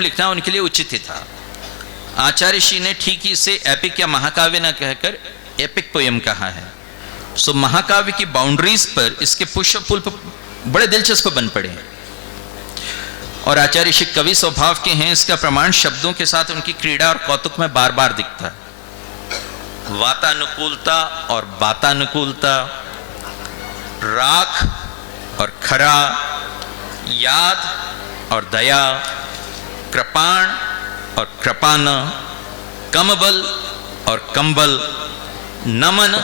लिखना उनके लिए उचित ही था। आचार्य श्री ने ठीक ही इसे एपिक या महाकाव्य न कहकर एपिक पोयम कहा है। सो महाकाव्य की बाउंड्रीज पर इसके पुष्प पुल्प बड़े दिलचस्प बन पड़े हैं और आचार्य श्री कवि स्वभाव के हैं, इसका प्रमाण शब्दों के साथ उनकी क्रीड़ा और कौतुक में बार बार दिखता है। वातानुकूलता और बातानुकूलता, राख और खरा, याद और दया, कृपाण और कृपान, कमबल और कंबल, नमन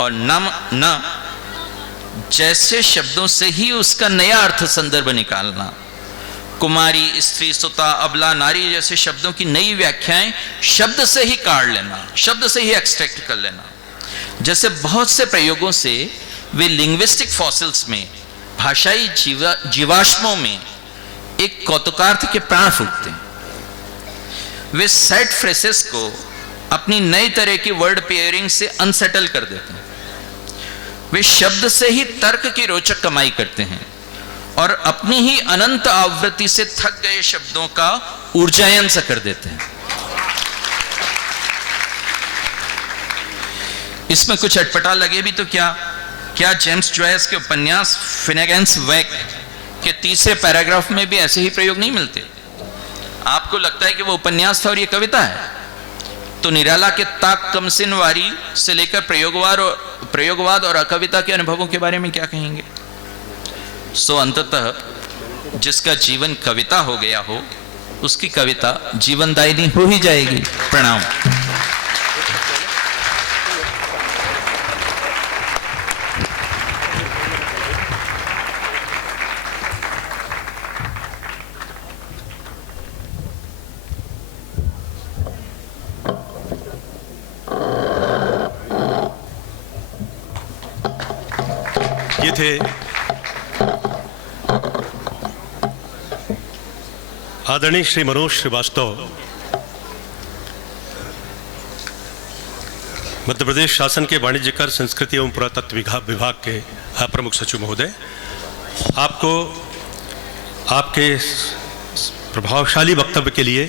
और नम न जैसे शब्दों से ही उसका नया अर्थ संदर्भ निकालना, कुमारी, स्त्री, सुता, अबला, नारी जैसे शब्दों की नई व्याख्याएं शब्द से ही काढ़ लेना, शब्द से ही एक्सट्रैक्ट कर लेना। जैसे बहुत से प्रयोगों से वे लिंग्विस्टिक फॉसिल्स में, भाषाई जीवाश्मों में एक कौतुकार्थ के प्राण फूंकते हैं। वे सेट फ्रेसेस को अपनी नई तरह की वर्ड पेयरिंग से अनसेटल कर देते हैं। वे शब्द से ही तर्क की रोचक कमाई करते हैं और अपनी ही अनंत आवृत्ति से थक गए शब्दों का ऊर्जायन सा कर देते हैं। इसमें कुछ अटपटा लगे भी तो क्या जेम्स जॉयस के उपन्यास फिनेगेंस वैक के तीसरे पैराग्राफ में भी ऐसे ही प्रयोग नहीं मिलते? आपको लगता है कि वो उपन्यास था और ये कविता है? तो निराला के ताक कमसिन वारी से लेकर प्रयोगवाद और अकविता के अनुभवों के बारे में क्या कहेंगे? सो अंततः जिसका जीवन कविता हो गया हो, उसकी कविता जीवनदायिनी हो ही जाएगी। प्रणाम। ये थे आदरणीय श्री मनोज श्रीवास्तव, मध्य प्रदेश शासन के वाणिज्य कर, संस्कृति एवं पुरातत्व विभाग के प्रमुख सचिव महोदय। आपको आपके प्रभावशाली वक्तव्य के लिए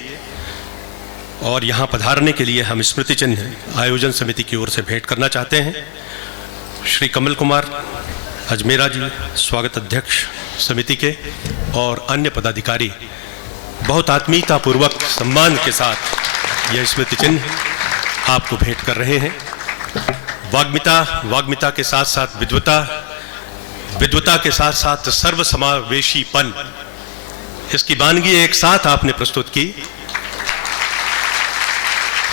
और यहाँ पधारने के लिए हम स्मृति चिन्ह आयोजन समिति की ओर से भेंट करना चाहते हैं। श्री कमल कुमार अजमेरा जी, स्वागत अध्यक्ष समिति के, और अन्य पदाधिकारी बहुत आत्मीयतापूर्वक सम्मान के साथ यह स्मृति चिन्ह आपको भेंट कर रहे हैं। वाग्मिता के साथ साथ विद्वता के साथ साथ सर्वसमावेशीपन, इसकी वानगी एक साथ आपने प्रस्तुत की।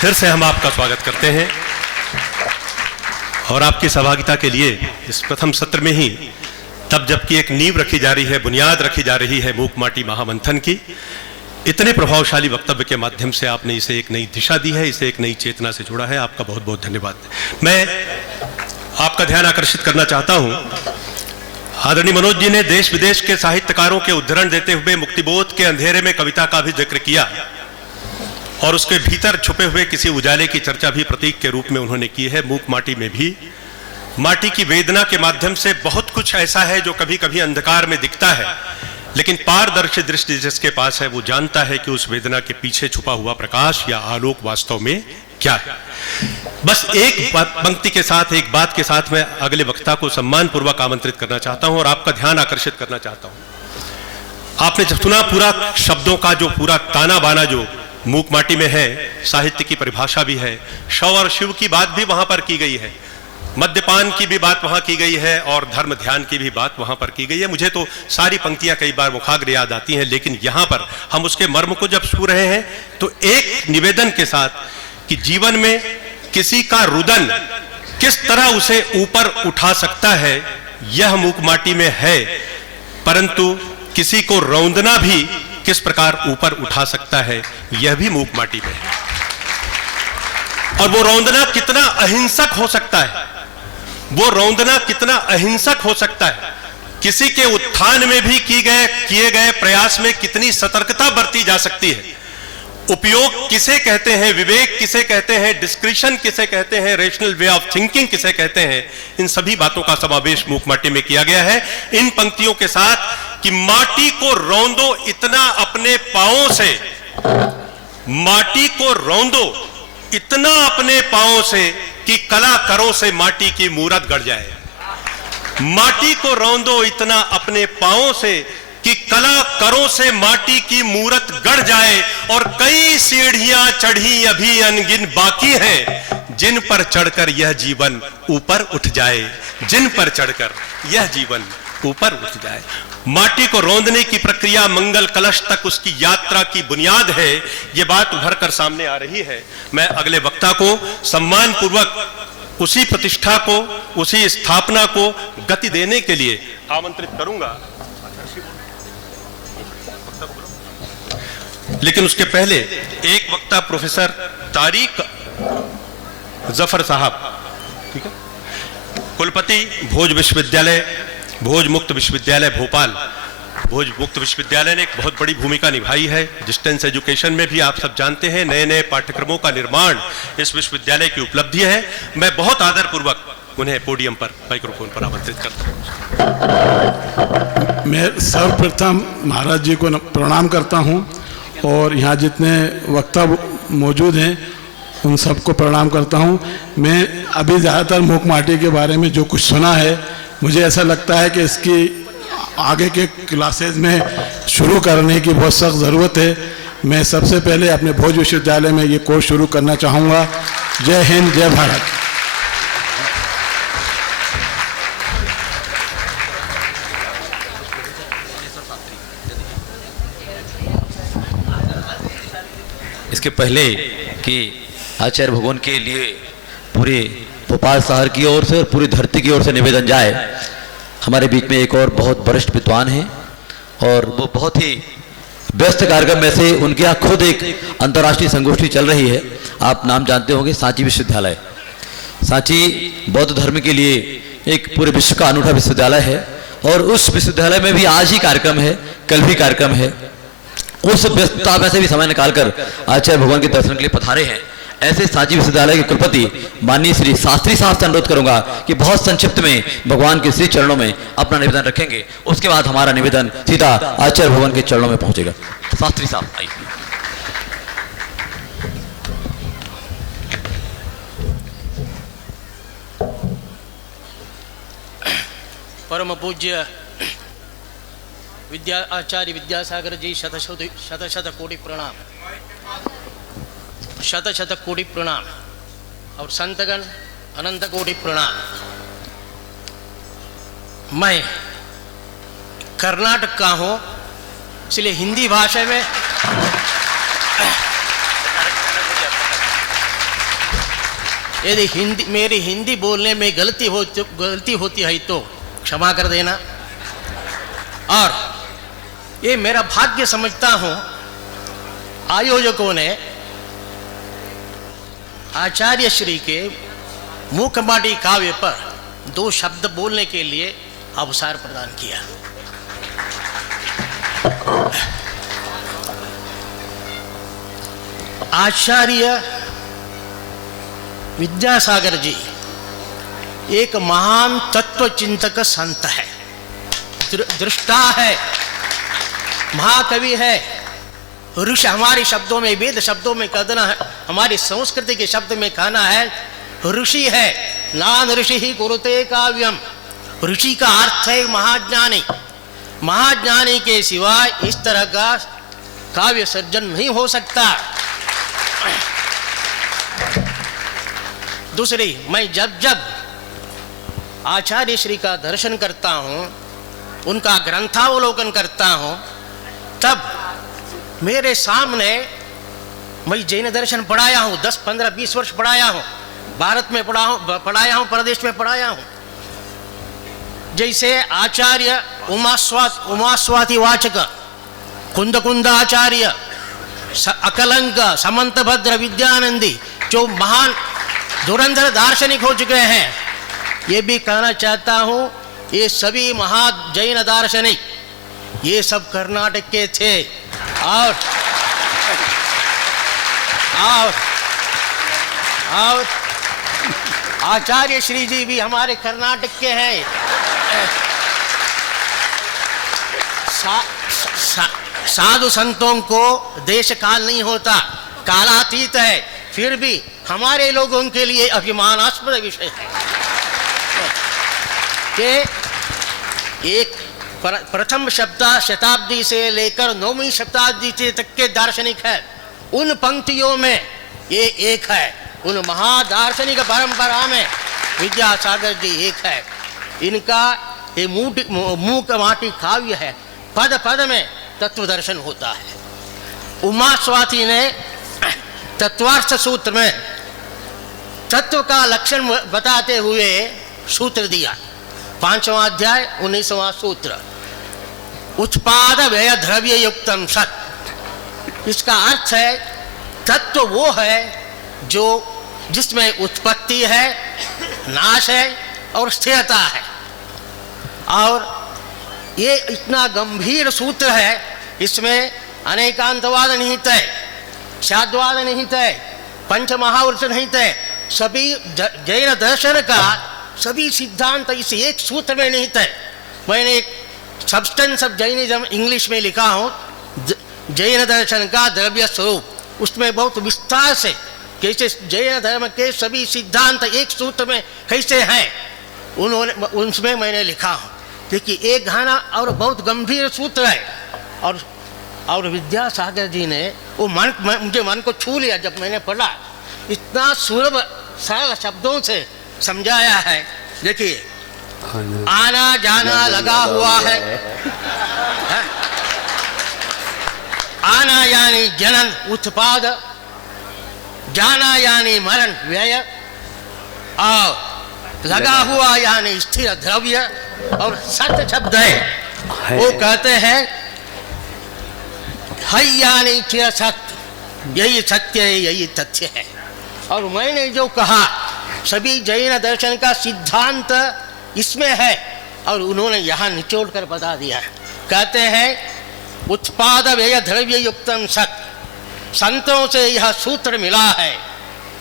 फिर से हम आपका स्वागत करते हैं और आपकी सहभागिता के लिए इस प्रथम सत्र में ही, तब जबकि एक नींव रखी जा रही है, बुनियाद रखी जा रही है मूक माटी महामंथन की, इतने प्रभावशाली वक्तव्य के माध्यम से आपने इसे एक नई दिशा दी है, इसे एक नई चेतना से जोड़ा है। आपका बहुत बहुत धन्यवाद। मैं आपका ध्यान आकर्षित करना चाहता हूं, आदरणीय मनोज जी ने देश विदेश के साहित्यकारों के उद्धरण देते हुए मुक्तिबोध के अंधेरे में कविता का भी जिक्र किया और उसके भीतर छुपे हुए किसी उजाले की चर्चा भी प्रतीक के रूप में उन्होंने की है। मूक माटी में भी माटी की वेदना के माध्यम से बहुत कुछ ऐसा है जो कभी कभी अंधकार में दिखता है, लेकिन पारदर्शी दृष्टि जिसके पास है वो जानता है कि उस वेदना के पीछे छुपा हुआ प्रकाश या आलोक वास्तव में क्या है। बस एक पंक्ति के साथ, एक बात के साथ मैं अगले वक्ता को सम्मान पूर्वक आमंत्रित करना चाहता हूं और आपका ध्यान आकर्षित करना चाहता हूं। आपने जब सुना पूरा शब्दों का जो पूरा ताना बाना जो मूक माटी में है, साहित्य की परिभाषा भी है, शव और शिव की बात भी वहां पर की गई है, मद्यपान की भी बात वहां की गई है और धर्म ध्यान की भी बात वहां पर की गई है। मुझे तो सारी पंक्तियां कई बार मुखाग्र याद आती हैं, लेकिन यहां पर हम उसके मर्म को जब छू रहे हैं तो एक निवेदन के साथ कि जीवन में किसी का रुदन किस तरह उसे ऊपर उठा सकता है, यह मूक माटी में है, परंतु किसी को रौंदना भी किस प्रकार ऊपर उठा सकता है, यह भी मूक माटी में है। और वो रौंदना कितना अहिंसक हो सकता है, वो रौंदना कितना अहिंसक हो सकता है, किसी के उत्थान में भी किए गए प्रयास में कितनी सतर्कता बरती जा सकती है, उपयोग किसे कहते हैं, विवेक किसे कहते हैं, डिस्क्रिशन किसे कहते हैं, रेशनल वे ऑफ थिंकिंग किसे कहते हैं, इन सभी बातों का समावेश मूक माटी में किया गया है। इन पंक्तियों के साथ कि माटी को रौंदो इतना अपने पांवों से माटी को रौंदो इतना अपने पांवों से कि कला करो से माटी की मूरत गड़ जाए। माटी को रौंदो इतना अपने पांवों से कि कला करो से माटी की मूरत गड़ जाए। और कई सीढ़ियां चढ़ी अभी अनगिन बाकी हैं, जिन पर चढ़कर यह जीवन ऊपर उठ जाए, जिन पर चढ़कर यह जीवन ऊपर उठ जाए। माटी को रौंदने की प्रक्रिया मंगल कलश तक उसकी यात्रा की बुनियाद है। यह बात उभर कर सामने आ रही है। मैं अगले वक्ता को सम्मान पूर्वक उसी प्रतिष्ठा को, उसी स्थापना को गति देने के लिए आमंत्रित करूंगा। लेकिन उसके पहले एक वक्ता प्रोफेसर तारिक जफर साहब, ठीक है, कुलपति भोज विश्वविद्यालय, भोज मुक्त विश्वविद्यालय भोपाल। भोज मुक्त विश्वविद्यालय ने एक बहुत बड़ी भूमिका निभाई है डिस्टेंस एजुकेशन में भी। आप सब जानते हैं नए नए पाठ्यक्रमों का निर्माण इस विश्वविद्यालय की उपलब्धि है। मैं बहुत आदरपूर्वक उन्हें पोडियम पर, माइक्रोफोन पर आमंत्रित करता हूं। मैं सर्वप्रथम महाराज जी को प्रणाम करता हूं और यहाँ जितने वक्ता मौजूद हैं उन सबको प्रणाम करता हूं। मैं अभी ज़्यादातर मूक माटी के बारे में जो कुछ सुना है, मुझे ऐसा लगता है कि इसकी आगे के क्लासेस में शुरू करने की बहुत सख्त ज़रूरत है। मैं सबसे पहले अपने भोज विश्वविद्यालय में ये कोर्स शुरू करना चाहूँगा। जय हिंद, जय भारत। इसके पहले कि आचार्य भगवान के लिए पूरे भोपाल शहर की ओर से और पूरी धरती की ओर से निवेदन जाए, हमारे बीच में एक और बहुत वरिष्ठ विद्वान हैं और वो बहुत ही व्यस्त कार्यक्रम में से उनके यहाँ खुद एक अंतर्राष्ट्रीय संगोष्ठी चल रही है। आप नाम जानते होंगे, सांची विश्वविद्यालय। सांची बौद्ध धर्म के लिए एक पूरे विश्व का अनूठा विश्वविद्यालय है और उस विश्वविद्यालय में भी आज ही कार्यक्रम है, कल भी कार्यक्रम है। उस व्यस्तता में से भी समय निकालकर आचार्य भगवान के दर्शन के लिए पधारे हैं। ऐसे सांची विश्वविद्यालय के कुलपति माननीय श्री शास्त्री साहब से अनुरोध करूंगा कि बहुत संक्षिप्त में भगवान के श्री चरणों में अपना निवेदन रखेंगे। उसके बाद हमारा निवेदन सीधा आचार्य भगवान के चरणों में पहुंचेगा। शास्त्री साहब आइए। परम पूज्य आचार्य विद्यासागर जी शत शत कोटि प्रणाम, शत शत कोटि प्रणाम। और संतगण अनंत कोटि प्रणाम। मैं कर्नाटक का हूँ, इसलिए हिंदी भाषा में यदि मेरी हिंदी बोलने में गलती होती है तो क्षमा कर देना। और ये मेरा भाग्य समझता हूँ, आयोजकों ने आचार्य श्री के मूक माटी काव्य पर 2 शब्द बोलने के लिए अवसर प्रदान किया। आचार्य विद्यासागर जी एक महान तत्व चिंतक संत है, दृष्टा है, महाकवि है, ऋषि। हमारे शब्दों में, वेद शब्दों में कहना है, हमारी संस्कृति के शब्द में कहना है ऋषि है। नान ऋषि ही कुरुते काव्यम। ऋषि का अर्थ है महाज्ञानी। महाज्ञानी के सिवाय इस तरह का काव्य सर्जन नहीं हो सकता। दूसरी, मैं जब जब आचार्य श्री का दर्शन करता हूँ, उनका ग्रंथावलोकन करता हूँ, तब मेरे सामने, मैं जैन दर्शन पढ़ाया हूँ, 10, 15, 20 वर्ष पढ़ाया हूँ, भारत में पढ़ाया हूँ, प्रदेश में पढ़ाया हूँ। जैसे आचार्य उमास्वाति वाचक, कुंद आचार्य, अकलंक, समंतभद्र, विद्यानंदी, जो महान धुरंधर दार्शनिक हो चुके हैं, ये भी कहना चाहता हूँ, ये सभी महा जैन दार्शनिक ये सब कर्नाटक के थे। और आचार्य श्री जी भी हमारे कर्नाटक के हैं। साधु संतों को देश काल नहीं होता, कालातीत है, फिर भी हमारे लोगों के लिए अभिमानास्पद विषय है कि एक प्रथम शताब्दी से लेकर 9वीं शताब्दी तक के दार्शनिक है, उन पंक्तियों में ये एक है, उन महादार्शनिक परंपरा में विद्यासागर जी एक है। इनका ये मूक माटी काव्य है, पद पद में तत्व दर्शन होता है। उमा स्वाति ने तत्वार्थ सूत्र में तत्व का लक्षण बताते हुए सूत्र दिया, 5वां अध्याय 19वां सूत्र, उत्पाद व्यय द्रव्य युक्तम सत्। इसका अर्थ है तत्व वो है जो जिसमें उत्पत्ति है, नाश है और स्थिरता है। और ये इतना गंभीर सूत्र है, इसमें अनेकांतवाद निहित है, शाद्वाद निहित है, पंच महावृत्त निहित है। सभी जैन दर्शन का सभी सिद्धांत इस एक सूत्र में निहित है। मैंने एक सब्सटेंस ऑफ जैनिज्म इंग्लिश में लिखा हूँ, जैन दर्शन का द्रव्य स्वरूप, उसमें बहुत विस्तार से कैसे जैन धर्म के सभी सिद्धांत एक सूत्र में कैसे हैं उसमें मैंने लिखा हूँ। देखिए एक घना और बहुत गंभीर सूत्र है। और विद्यासागर जी ने वो मुझे मन को छू लिया जब मैंने पढ़ा, इतना सुलभ सरल शब्दों से समझाया है। देखिए आना जाना लगा हुआ है, आना यानी जनन उत्पाद, जाना यानी मरण व्यय, और लगा हुआ यानी स्थिर द्रव्य, और सत्य शब्द है वो कहते हैं है यानी चिर सत्य, यही सत्य है, यही तथ्य है। और मैंने जो कहा सभी जैन दर्शन का सिद्धांत इसमें है, और उन्होंने यहाँ निचोड़ कर बता दिया। कहते हैं उत्पाद व्यय द्रव्य युक्तम सत्य, संतों से यह सूत्र मिला है,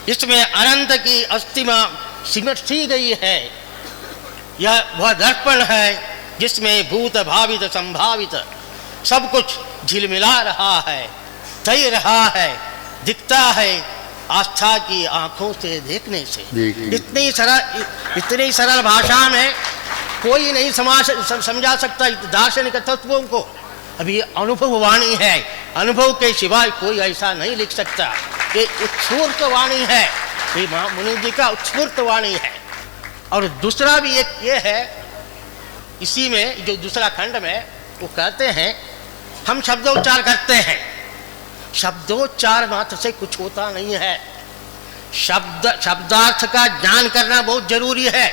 इसमें अनंत की अस्तिमा सिमटी गई है। यह वह दर्पण है जिसमें भूत भावित संभावित सब कुछ झिलमिला रहा है, तय रहा है, दिखता है आस्था की आंखों से देखने से। इतनी सरल भाषा में कोई नहीं समझा सकता दार्शनिक तत्वों को। अभी अनुभव वाणी है, अनुभव के सिवाय कोई ऐसा नहीं लिख सकता। ये उत्स्फूर्त वाणी है, ये मुनि जी का उत्स्फूर्त वाणी है। और दूसरा भी एक ये है, इसी में जो दूसरा खंड में वो कहते हैं हम शब्दोच्चार करते हैं, शब्दोच्चार मात्र से कुछ होता नहीं है, शब्दार्थ का ज्ञान करना बहुत जरूरी है।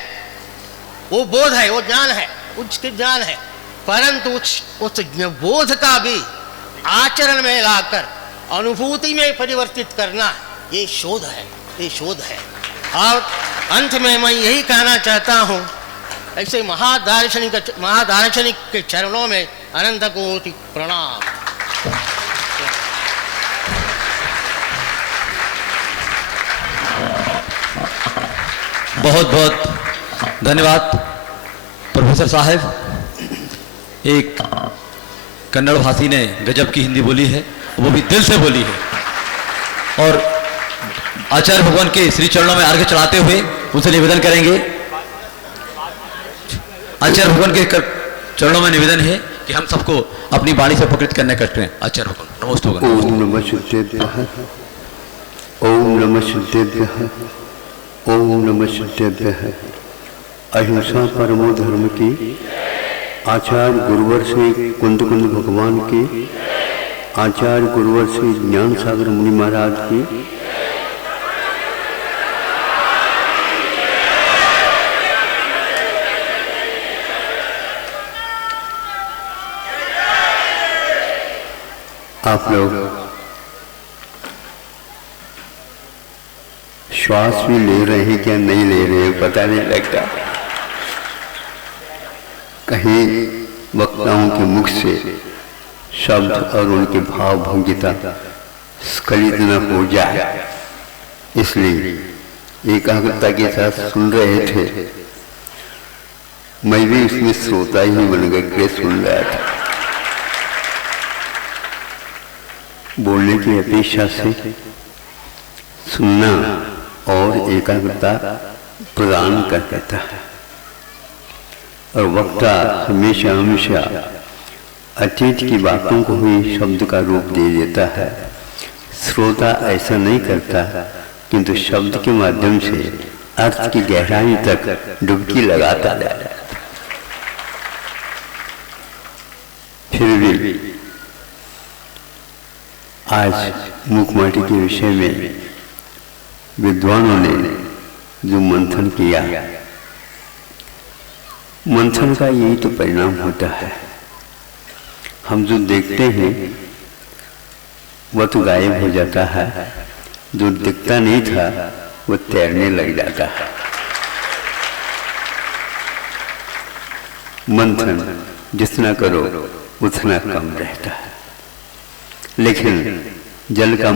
वो बोध है, वो ज्ञान है, उसके ज्ञान है, परंतु उस बोध का भी आचरण में लाकर अनुभूति में परिवर्तित करना ये शोध है, ये शोध है। और अंत में मैं यही कहना चाहता हूँ, ऐसे महादार्शनिक के चरणों में अनंत कोटि प्रणाम। बहुत बहुत धन्यवाद प्रोफेसर साहब। एक कन्नड़ भाषी ने गजब की हिंदी बोली है, वो भी दिल से बोली है। और आचार्य भगवान के श्री चरणों में अर्घ्य चढ़ाते हुए उनसे निवेदन करेंगे, आचार्य भगवान के चरणों में निवेदन है कि हम सबको अपनी वाणी से उपकृत करने करते हैं। आचार्य भगवान नमस्ते। ओम नमः शुद्धेभ्यः, ओम नमः शुद्धेभ्यः, ओम नमः शुद्धेभ्यः। अहिंसा परमो धर्म की, आचार्य गुरुवर श्री कुंद भगवान की, आचार्य गुरुवर श्री ज्ञान सागर मुनि महाराज की, आप लोग श्वास भी ले रहे हैं क्या नहीं ले रहे हैं पता नहीं लगता। कहीं वक्ताओं के मुख से शब्द और उनके भाव भंगिता स्खलित न हो जाए, इसलिए एकाग्रता के साथ सुन रहे थे। मैं भी इसमें श्रोता ही बन गया, सुन रहा था। बोलने की अपेक्षा से सुनना और एकाग्रता प्रदान कर देता है। और वक्ता हमेशा हमेशा अतीत की बातों को ही शब्द का रूप दे देता है। श्रोता ऐसा नहीं करता, किंतु शब्द के माध्यम से अर्थ की गहराई तक डुबकी लगाता जाता है। फिर भी आज मुखमाटी के विषय में विद्वानों ने जो मंथन किया, मंथन का यही तो परिणाम होता है। हम जो देखते हैं वह तो गायब हो जाता है, जो दिखता नहीं था वो तैरने लग जाता है। मंथन जितना करो उतना कम रहता है, लेकिन जल का